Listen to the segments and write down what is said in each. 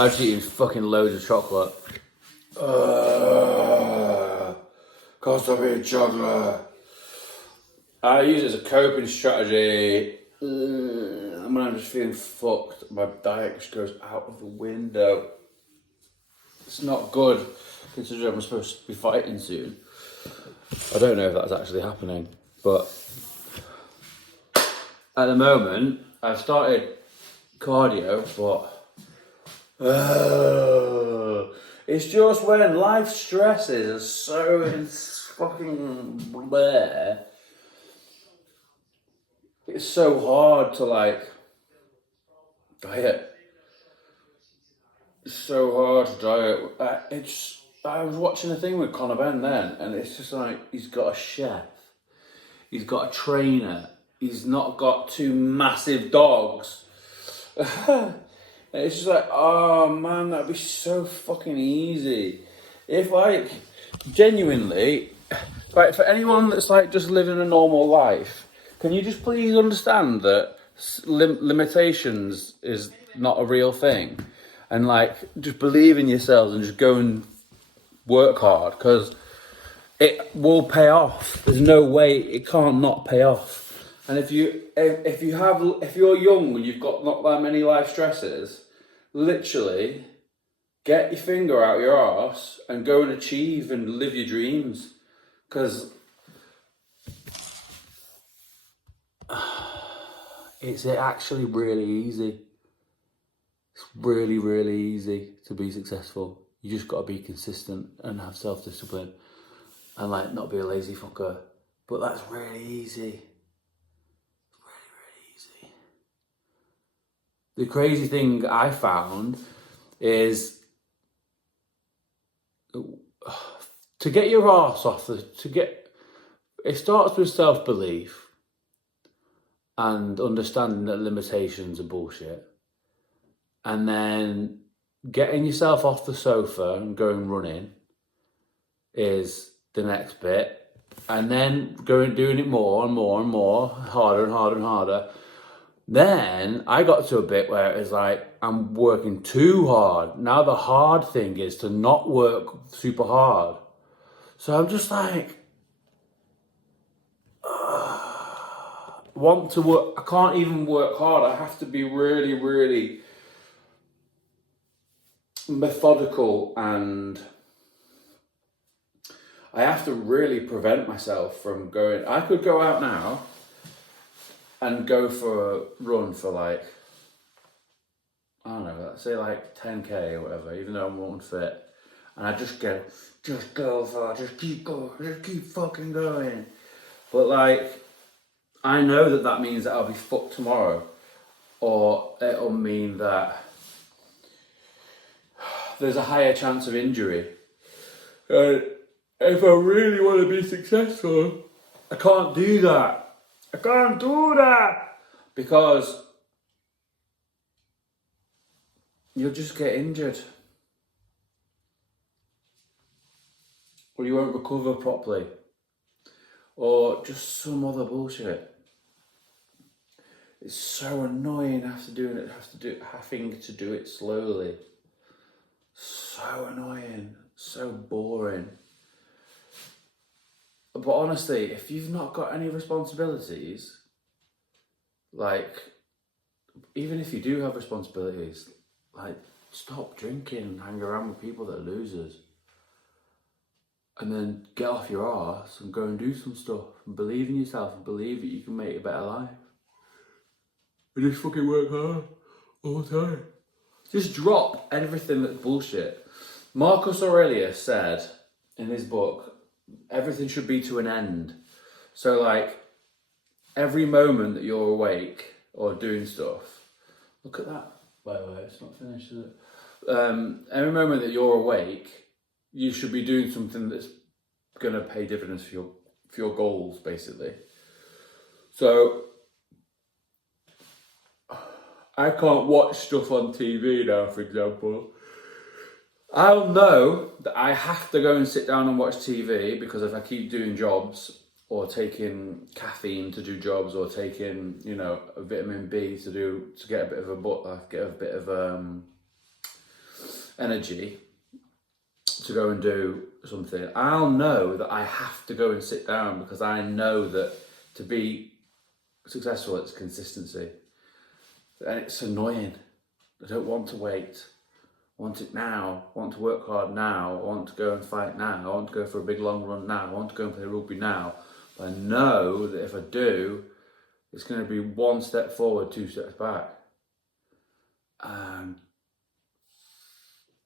I was eating fucking loads of chocolate. Can't stop eating chocolate. I use it as a coping strategy. When I'm just feeling fucked, my diet just goes out of the window. It's not good, considering I'm supposed to be fighting soon. I don't know if that's actually happening, but at the moment, I've started cardio, but it's just when life stresses are so fucking bleh. It's so hard to diet. It's so hard to diet. I was watching a thing with Conor Benn then, and it's just like he's got a chef, he's got a trainer, he's not got two massive dogs. It's just like, oh man, that'd be so fucking easy. If genuinely, for anyone that's just living a normal life, can you just please understand that limitations is not a real thing? And just believe in yourselves and just go and work hard, because it will pay off. There's no way it can't not pay off. And if you're young and you've got not that many life stresses, literally get your finger out your arse and go and achieve and live your dreams. Because it's actually really easy. It's really, really easy to be successful. You just got to be consistent and have self-discipline and not be a lazy fucker. But that's really easy. The crazy thing I found is to get your arse off it starts with self-belief and understanding that limitations are bullshit, and then getting yourself off the sofa and going running is the next bit, and then doing it more and more and more, harder and harder and harder. Then I got to a bit where it was I'm working too hard. Now the hard thing is to not work super hard. So I'm just want to work. I can't even work hard. I have to be really, really methodical, and I have to really prevent myself from going. I could go out now and go for a run for I don't know, let's say 10k or whatever, even though I'm unfit. And I just go for it, just keep going, just keep fucking going. But I know that means that I'll be fucked tomorrow. Or it'll mean that there's a higher chance of injury. And if I really want to be successful, I can't do that. I can't do that, because you'll just get injured, or you won't recover properly, or just some other bullshit. It's so annoying having to do it slowly. So annoying, so boring. But honestly, if you've not got any responsibilities, even if you do have responsibilities, stop drinking and hang around with people that are losers. And then get off your arse and go and do some stuff and believe in yourself and believe that you can make a better life. And just fucking work hard all the time. Just drop everything that's bullshit. Marcus Aurelius said in his book, everything should be to an end. So every moment that you're awake or doing stuff, look at that, by the way, it's not finished, is it? Every moment that you're awake, you should be doing something that's going to pay dividends for your goals, basically. So I can't watch stuff on TV now, for example. I'll know that I have to go and sit down and watch TV, because if I keep doing jobs or taking caffeine to do jobs or taking, a vitamin B to get a bit of energy to go and do something, I'll know that I have to go and sit down, because I know that to be successful, it's consistency. And it's annoying. I don't want to wait. I want it now. I want to work hard now. I want to go and fight now. I want to go for a big long run now. I want to go and play rugby now. But I know that if I do, it's going to be one step forward, two steps back.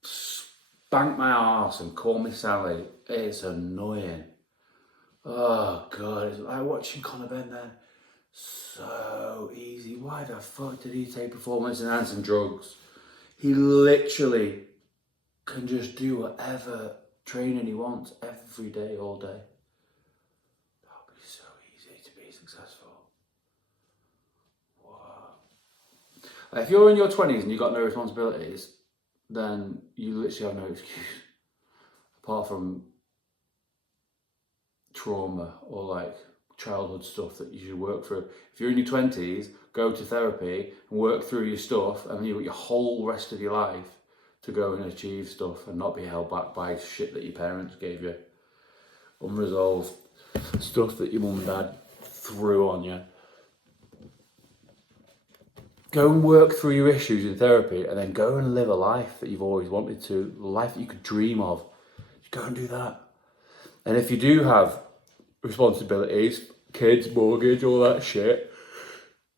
Spank my arse and call me Sally. It's annoying. Oh God, it's like watching Conor Benn then. So easy. Why the fuck did he take performance enhancing drugs? He literally can just do whatever training he wants every day, all day. That'll be so easy to be successful. Wow. If you're in your 20s and you've got no responsibilities, then you literally have no excuse. Apart from trauma or like childhood stuff that you should work through. If you're in your 20s, go to therapy and work through your stuff, and you've got your whole rest of your life to go and achieve stuff and not be held back by shit that your parents gave you. Unresolved stuff that your mum and dad threw on you. Go and work through your issues in therapy, and then go and live a life that you've always wanted to, a life that you could dream of. Go and do that. And if you do have responsibilities, kids, mortgage, all that shit,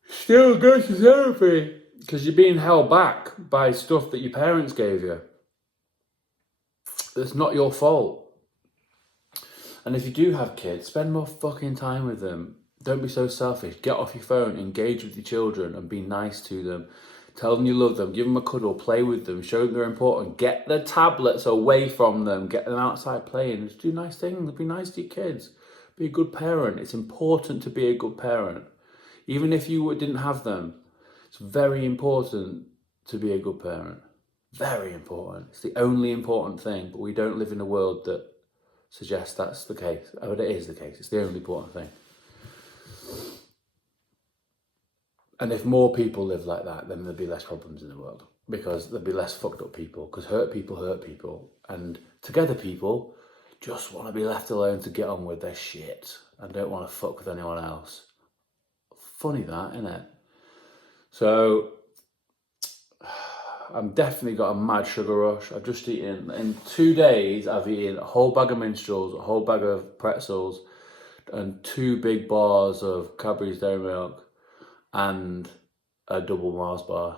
still go to therapy, because you're being held back by stuff that your parents gave you. That's not your fault. And if you do have kids, spend more fucking time with them. Don't be so selfish. Get off your phone, engage with your children and be nice to them. Tell them you love them, give them a cuddle, play with them, show them they're important. Get the tablets away from them, get them outside playing. Just do nice things, be nice to your kids. Be a good parent. It's important to be a good parent. Even if you didn't have them, it's very important to be a good parent. Very important. It's the only important thing, but we don't live in a world that suggests that's the case. But it is the case. It's the only important thing. And if more people live like that, then there'd be less problems in the world, because there'd be less fucked up people, because hurt people, and together people just want to be left alone to get on with their shit and don't want to fuck with anyone else. Funny that, isn't it? So I've definitely got a mad sugar rush. I've just eaten, in 2 days, I've eaten a whole bag of minstrels, a whole bag of pretzels, and 2 big bars of Cadbury's Dairy Milk, and a double Mars bar.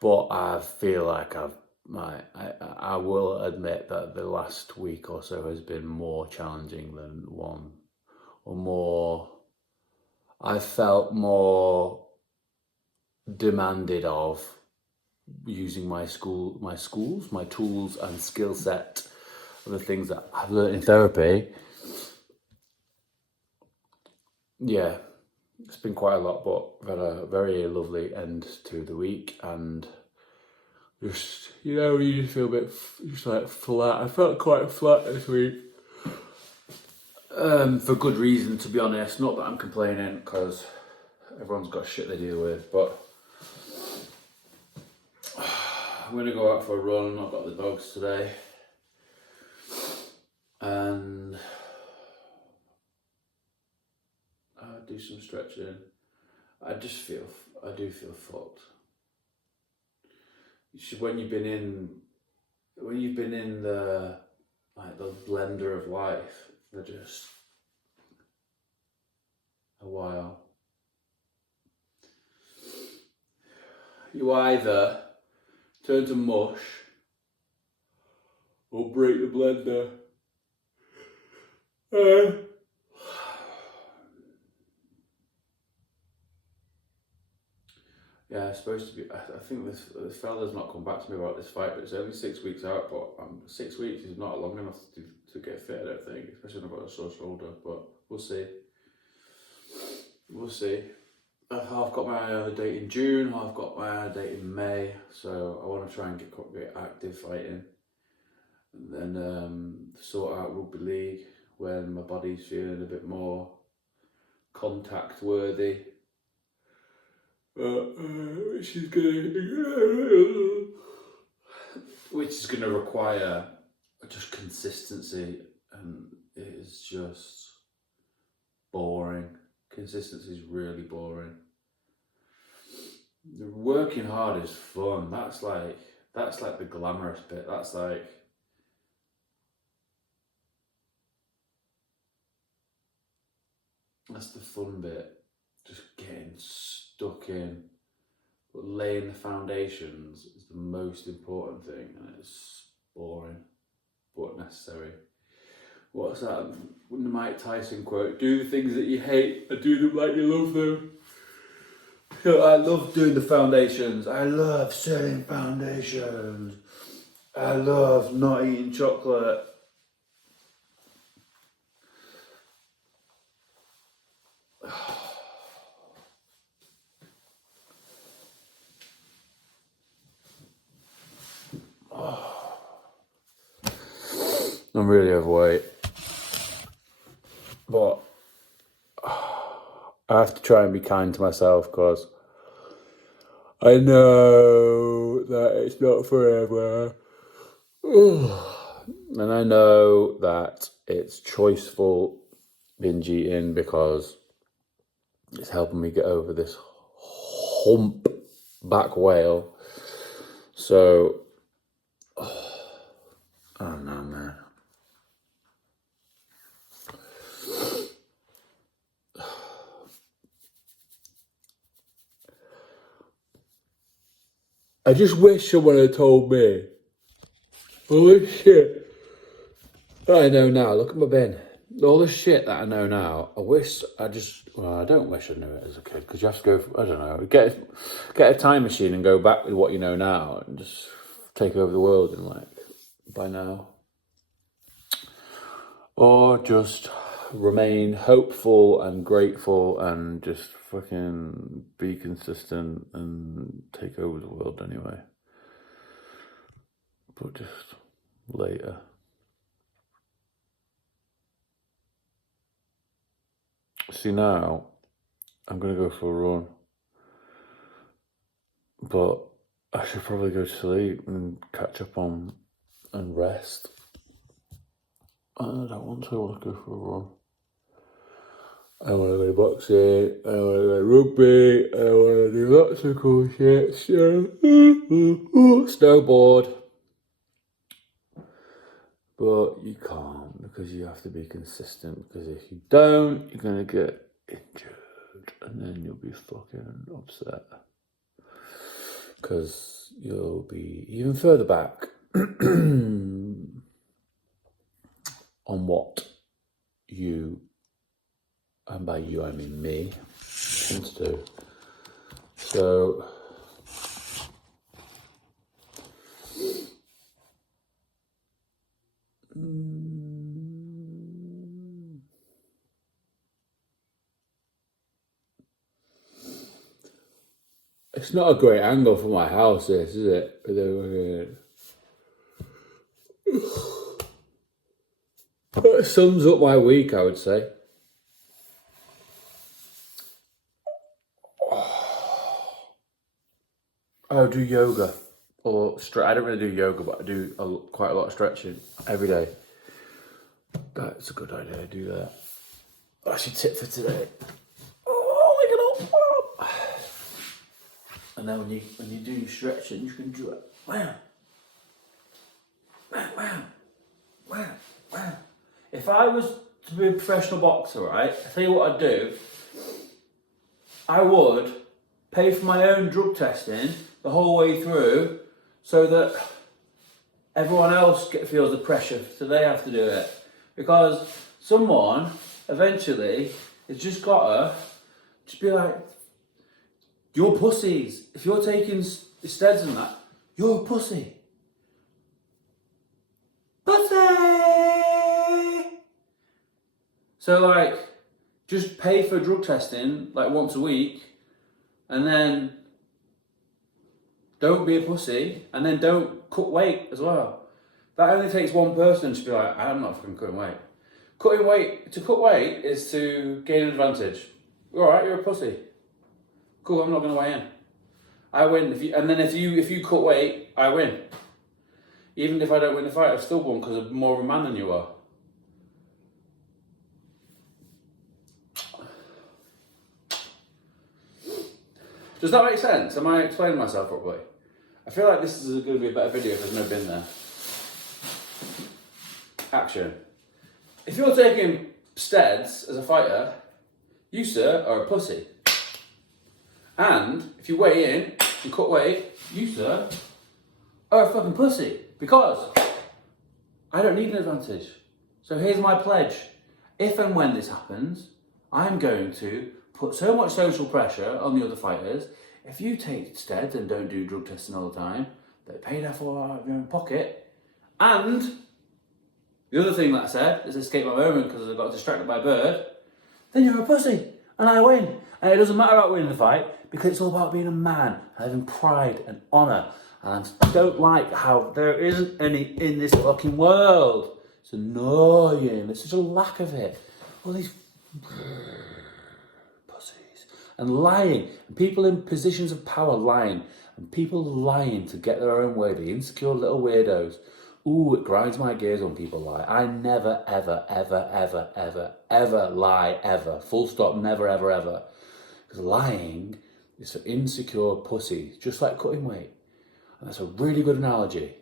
But I feel like I will admit that the last week or so has been more challenging than one, or more, I felt more demanded of using my tools and skill set of the things that I've learned in therapy. Yeah, it's been quite a lot, but I've had a very lovely end to the week, and just, you just feel a bit just like flat. I felt quite flat this week. For good reason, to be honest. Not that I'm complaining, because everyone's got shit they deal with, but I'm going to go out for a run. I've got the dogs today. And I'll do some stretching. I do feel fucked. When you've been in the blender of life for just a while, you either turn to mush or break the blender. Yeah, it's supposed to be. I think this fella's not come back to me about this fight, but it's only 6 weeks out. But 6 weeks is not long enough to get fit, I don't think, especially when I've got a sore shoulder. But we'll see. We'll see. I've got my other date in June. I've got my other date in May. So I want to try and get active fighting, and then sort out rugby league when my body's feeling a bit more contact worthy. which is going to require just consistency, and it is just boring. Consistency is really boring. Working hard is fun. That's like the glamorous bit. That's the fun bit. Just getting stuck in. But laying the foundations is the most important thing, and it's boring but necessary. What's that Mike Tyson quote? Do the things that you hate and do them like you love them. So I love doing the foundations. I love setting foundations. I love not eating chocolate. I'm really overweight, but I have to try and be kind to myself because I know that it's not forever. And I know that it's choiceful binge eating because it's helping me get over this humpback whale. So, I don't know, man. I just wish someone had told me all this shit that I know now. Look at my bin. All the shit that I know now, I don't wish I knew it as a kid, because you have to go, I don't know, get a time machine and go back with what you know now and just take over the world in by now. Or just remain hopeful and grateful and just fucking be consistent and take over the world anyway. But just later. See, now I'm going to go for a run, but I should probably go to sleep and catch up on and rest. I don't want to. I want to go for a run. I want to go boxing, I want to go rugby, I want to do lots of cool shit, snowboard. But you can't, because you have to be consistent, because if you don't, you're going to get injured, and then you'll be fucking upset. Because you'll be even further back on what you, and by you I mean me, tends to do. So, it's not a great angle for my house, this, is it? That sums up my week, I would say. I do yoga, or I don't really do yoga, but I do quite a lot of stretching every day. That's a good idea, I do that. That's your tip for today. Oh, look at all. And then when you do your stretching, you can do it. Wow. Wow, wow, wow, wow. If I was to be a professional boxer, right, I tell you what I'd do. I would pay for my own drug testing the whole way through, so that everyone else feels the pressure, so they have to do it. Because someone eventually has just gotta just be like, you're pussies. If you're taking steads and that, you're a pussy. Pussy! So just pay for drug testing once a week, and then don't be a pussy, and then don't cut weight as well. That only takes one person to be like, I'm not fucking cutting weight. To cut weight is to gain an advantage. Alright, you're a pussy. Cool, I'm not going to weigh in. I win. If you cut weight, I win. Even if I don't win the fight, I've still won because I'm more of a man than you are. Does that make sense? Am I explaining myself properly? I feel like this is going to be a better video if there's no bin there. Action. If you're taking steads as a fighter, you, sir, are a pussy. And if you weigh in and cut weight, you, sir, are a fucking pussy. Because I don't need an advantage. So here's my pledge. If and when this happens, I'm going to put so much social pressure on the other fighters. If you take steads and don't do drug testing all the time, they're paid for out of your own pocket. And the other thing that I said is escape my moment because I got distracted by a bird. Then you're a pussy and I win. And it doesn't matter about winning the fight because it's all about being a man, having pride and honour. And I don't like how there isn't any in this fucking world. It's annoying. There's such a lack of it. All these pussies. And lying. And people in positions of power lying. And people lying to get their own way. The insecure little weirdos. Ooh, it grinds my gears when people lie. I never, ever, ever, ever, ever, ever lie, ever. Full stop, never, ever, ever. Because lying is for insecure pussies. Just like cutting weight. And that's a really good analogy.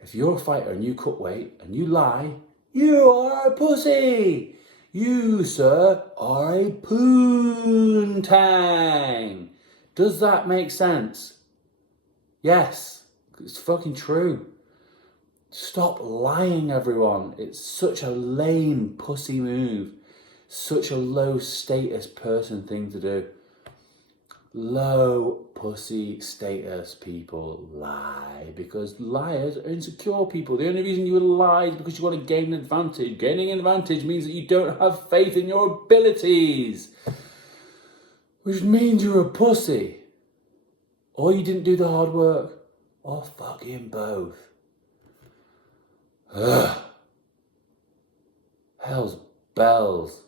If you're a fighter and you cut weight and you lie, you are a pussy. You, sir, are a poontang. Does that make sense? Yes, it's fucking true. Stop lying, everyone. It's such a lame pussy move. Such a low status person thing to do. Low pussy status people lie because liars are insecure people. The only reason you would lie is because you want to gain an advantage. Gaining an advantage means that you don't have faith in your abilities, which means you're a pussy. Or you didn't do the hard work, or fucking both. Ugh. Hell's bells.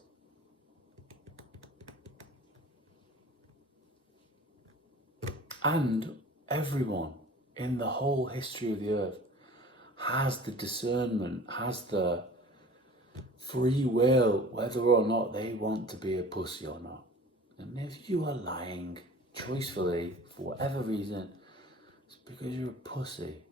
And everyone in the whole history of the earth has the discernment, has the free will, whether or not they want to be a pussy or not. And if you are lying choicefully, for whatever reason, it's because you're a pussy.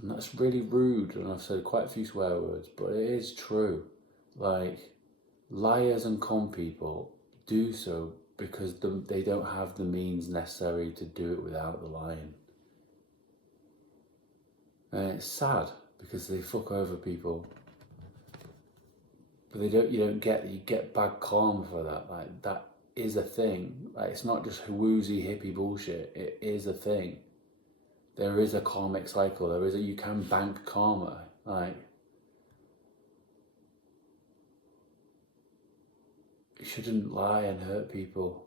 And that's really rude, and I've said quite a few swear words, but it is true. Like, liars and con people do so because they don't have the means necessary to do it without the lying. And it's sad because they fuck over people. But you get bad karma for that. Like, that is a thing. Like, it's not just woozy hippie bullshit. It is a thing. There is a karmic cycle. You can bank karma. Like, you shouldn't lie and hurt people.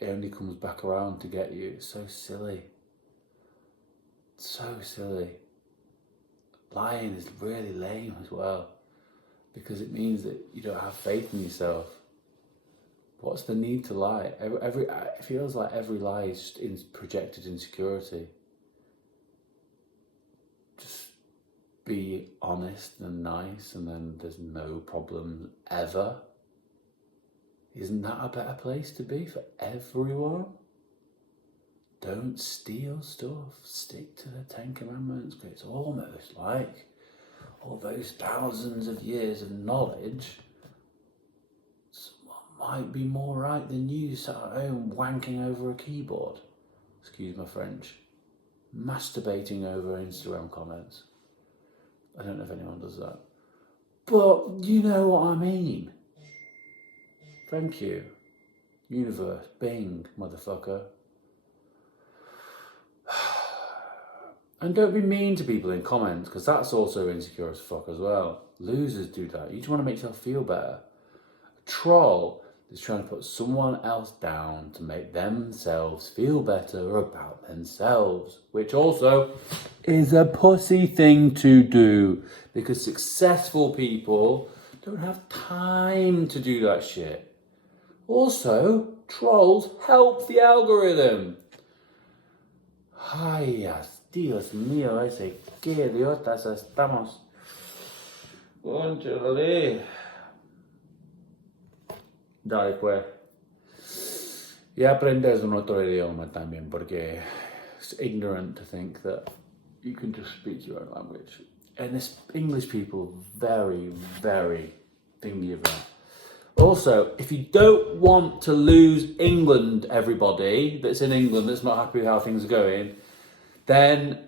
It only comes back around to get you. It's so silly. So silly. Lying is really lame as well, because it means that you don't have faith in yourself. What's the need to lie? It feels like every lie is just projected insecurity. Just be honest and nice, and then there's no problem ever. Isn't that a better place to be for everyone? Don't steal stuff. Stick to the 10 Commandments, because it's almost like all those thousands of years of knowledge, someone might be more right than you sat at home wanking over a keyboard. Excuse my French. Masturbating over Instagram comments. I don't know if anyone does that. But you know what I mean. Thank you. Universe, Bing, motherfucker. And don't be mean to people in comments, because that's also insecure as fuck as well. Losers do that. You just want to make yourself feel better. A troll is trying to put someone else down to make themselves feel better about themselves, which also is a pussy thing to do, because successful people Don't have time to do that shit. Also, trolls help the algorithm. Ay, Dios mío, ese qué idiotas estamos. Cónchale. Dale pues. Y aprendes un otro idioma también, porque it's ignorant to think that you can just speak your own language. And this English people, very, very thingy of that. Also, if you don't want to lose England, everybody that's in England that's not happy with how things are going, then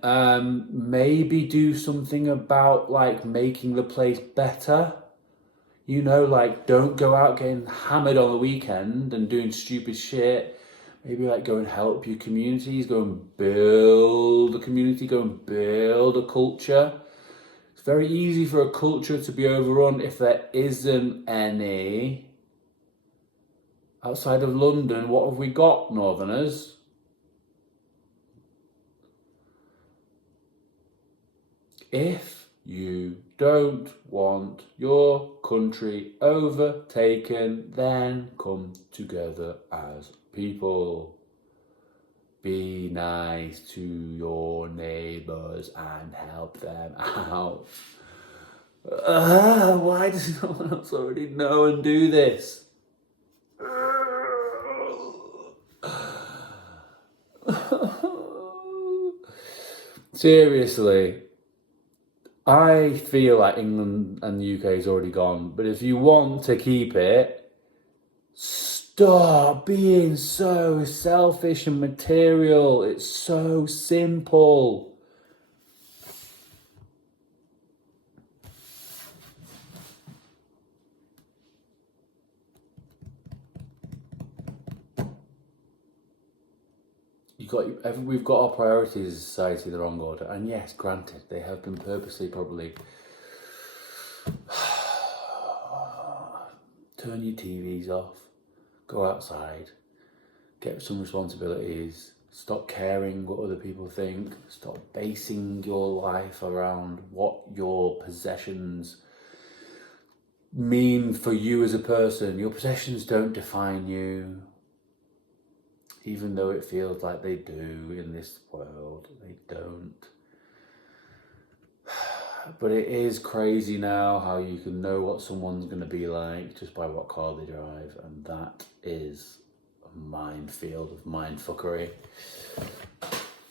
maybe do something about like making the place better. You know, like don't go out getting hammered on the weekend and doing stupid shit. Maybe like go and help your communities, go and build a community, go and build a culture. It's very easy for a culture to be overrun if there isn't any. Outside of London, what have we got, Northerners? If you don't want your country overtaken, then come together as people. Be nice to your neighbours and help them out. Why does no one else already know and do this? Seriously. I feel like England and the UK is already gone, but if you want to keep it, stop being so selfish and material. It's so simple. We've got our priorities as a society in the wrong order, and yes, granted, they have been purposely probably turn your TVs off, go outside, get some responsibilities, stop caring what other people think, stop basing your life around what your possessions mean for you as a person. Your possessions don't define you. Even though it feels like they do in this world, they don't. But it is crazy now how you can know what someone's going to be like just by what car they drive, and that is a minefield of mindfuckery.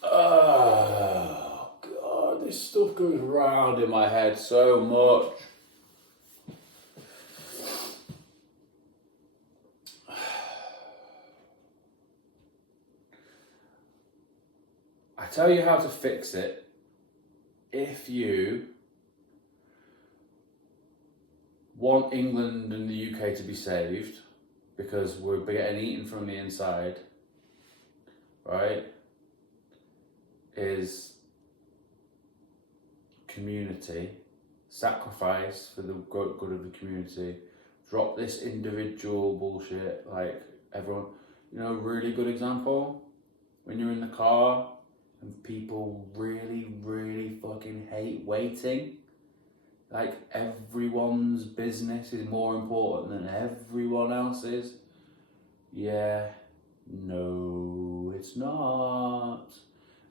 Oh, God, this stuff goes round in my head so much. I tell you how to fix it. If you want England and the UK to be saved, because we're getting eaten from the inside, right, is community, sacrifice for the good of the community, drop this individual bullshit, like everyone, you know, a really good example, when you're in the car, and people really, really fucking hate waiting. Like everyone's business is more important than everyone else's. Yeah, no, it's not.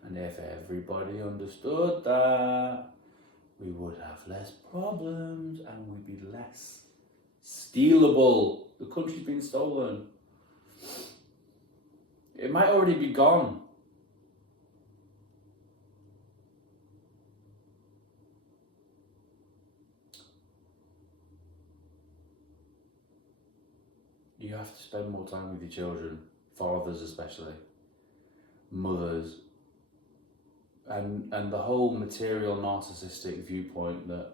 And if everybody understood that, we would have less problems and we'd be less stealable. The country's been stolen. It might already be gone. You have to spend more time with your children, fathers especially, mothers, and the whole material narcissistic viewpoint that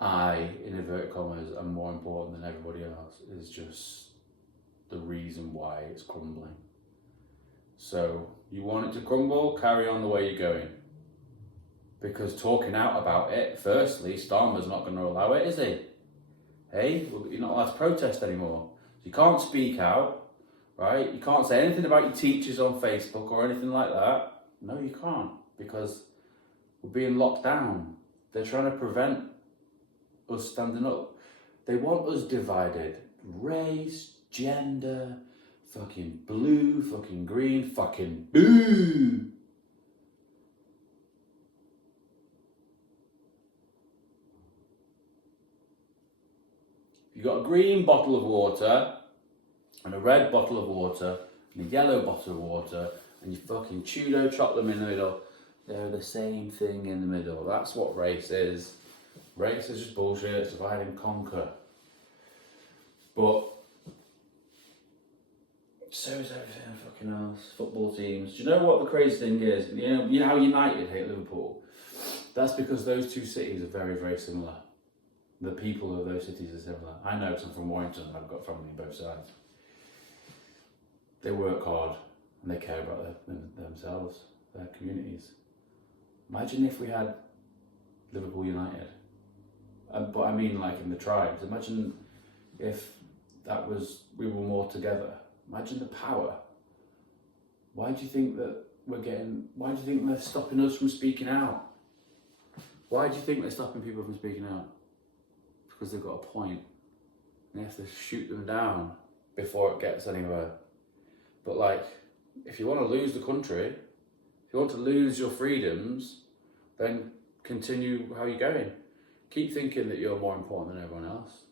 I, in inverted commas, am more important than everybody else is just the reason why it's crumbling. So you want it to crumble, carry on the way you're going. Because talking out about it, firstly, Starmer's not going to allow it, is he? Hey, you're not allowed to protest anymore. You can't speak out, right? You can't say anything about your teachers on Facebook or anything like that. No, you can't, because we're being locked down. They're trying to prevent us standing up. They want us divided. Race, gender, fucking blue, fucking green, fucking boo! You've got a green bottle of water, and a red bottle of water, and a yellow bottle of water, and you fucking Cheeto chop them in the middle. They're the same thing in the middle. That's what race is. Race is just bullshit. It's divide and conquer. But so is everything fucking else. Football teams. Do you know what the crazy thing is? You know how United hate Liverpool? That's because those two cities are very, very similar. The people of those cities are similar. I know because I'm from Warrington. I've got family on both sides. They work hard and they care about themselves, their communities. Imagine if we had Liverpool United. But I mean, like in the tribes. Imagine if we were more together. Imagine the power. Why do you think they're stopping us from speaking out? Why do you think they're stopping people from speaking out? Because they've got a point. They have to shoot them down before it gets anywhere. But like, if you want to lose the country, if you want to lose your freedoms, then continue how you're going. Keep thinking that you're more important than everyone else,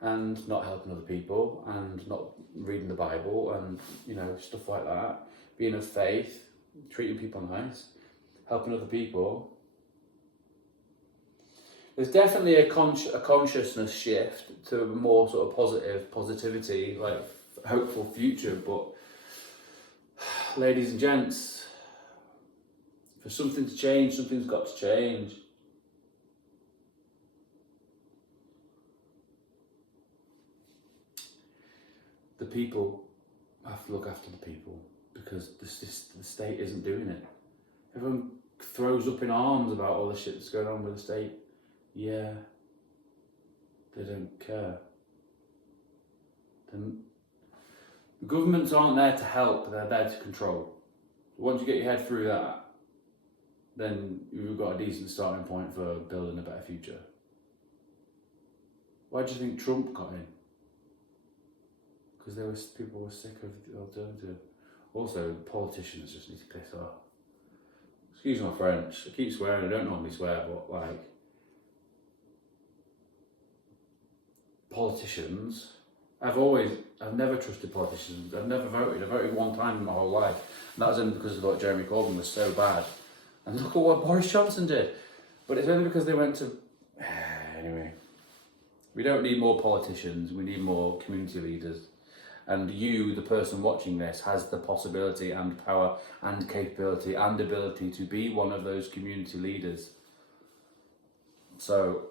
and not helping other people, and not reading the Bible, and stuff like that. Being of faith, treating people nice, helping other people. There's definitely a consciousness shift to a more sort of positivity, like hopeful future. But ladies and gents, for something to change, something's got to change. The people have to look after the people, because the state isn't doing it. Everyone throws up in arms about all the shit that's going on with the state. Yeah, they don't care. The governments aren't there to help, they're there to control. Once you get your head through that, then you've got a decent starting point for building a better future. Why do you think Trump got in? Because people were sick of the alternative. Also, politicians just need to piss off. Excuse my French, I keep swearing, I don't normally swear, but like, politicians, I've never trusted politicians. I've never voted. I voted one time in my whole life. And that was only because I thought Jeremy Corbyn was so bad. And look at what Boris Johnson did. But it's only because they went to... Anyway. We don't need more politicians. We need more community leaders. And you, the person watching this, has the possibility and power and capability and ability to be one of those community leaders. So,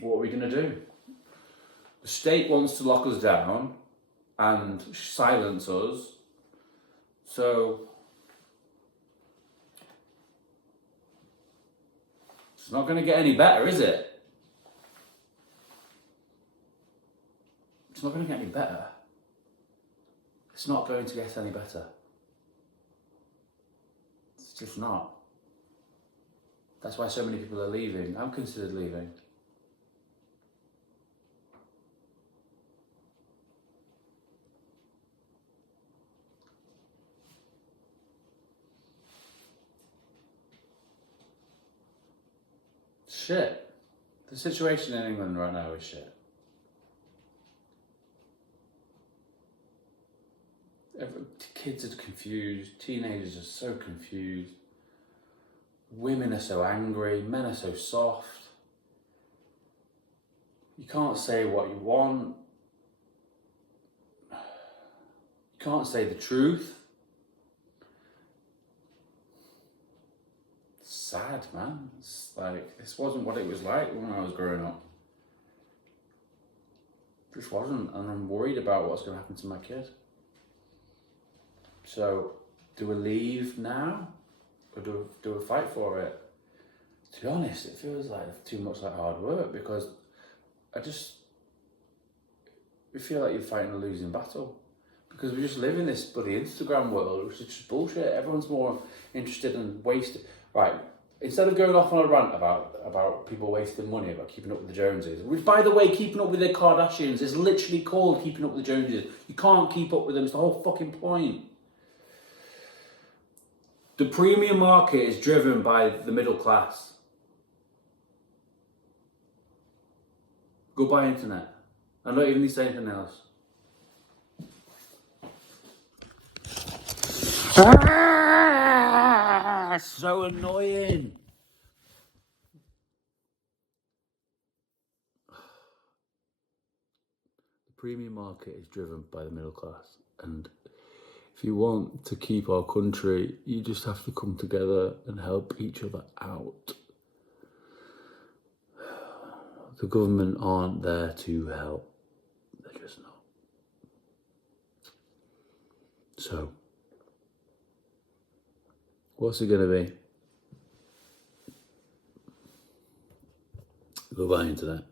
what are we going to do? The state wants to lock us down and silence us, so it's not going to get any better, is it? It's not going to get any better. It's not going to get any better. It's just not. That's why so many people are leaving. I'm considered leaving. Shit. The situation in England right now is shit. Kids are confused, teenagers are so confused, women are so angry, men are so soft. You can't say what you want. You can't say the truth. It's sad, man. It's like, this wasn't what it was like when I was growing up. It just wasn't, and I'm worried about what's going to happen to my kid. So, do we leave now, or do we fight for it? To be honest, it feels like too much like hard work, because we feel like you're fighting a losing battle, because we just live in this bloody Instagram world, which is just bullshit. Everyone's more interested in wasting. Right, Instead of going off on a rant about people wasting money, about keeping up with the Joneses, which, by the way, keeping up with the Kardashians is literally called keeping up with the Joneses. You can't keep up with them. It's the whole fucking point. The premium market is driven by the middle class. Go buy internet. I don't even need to say anything else. So annoying. The premium market is driven by the middle class, and if you want to keep our country, you just have to come together and help each other out. The government aren't there to help. They're just not. So, what's it going to be? Go buy internet.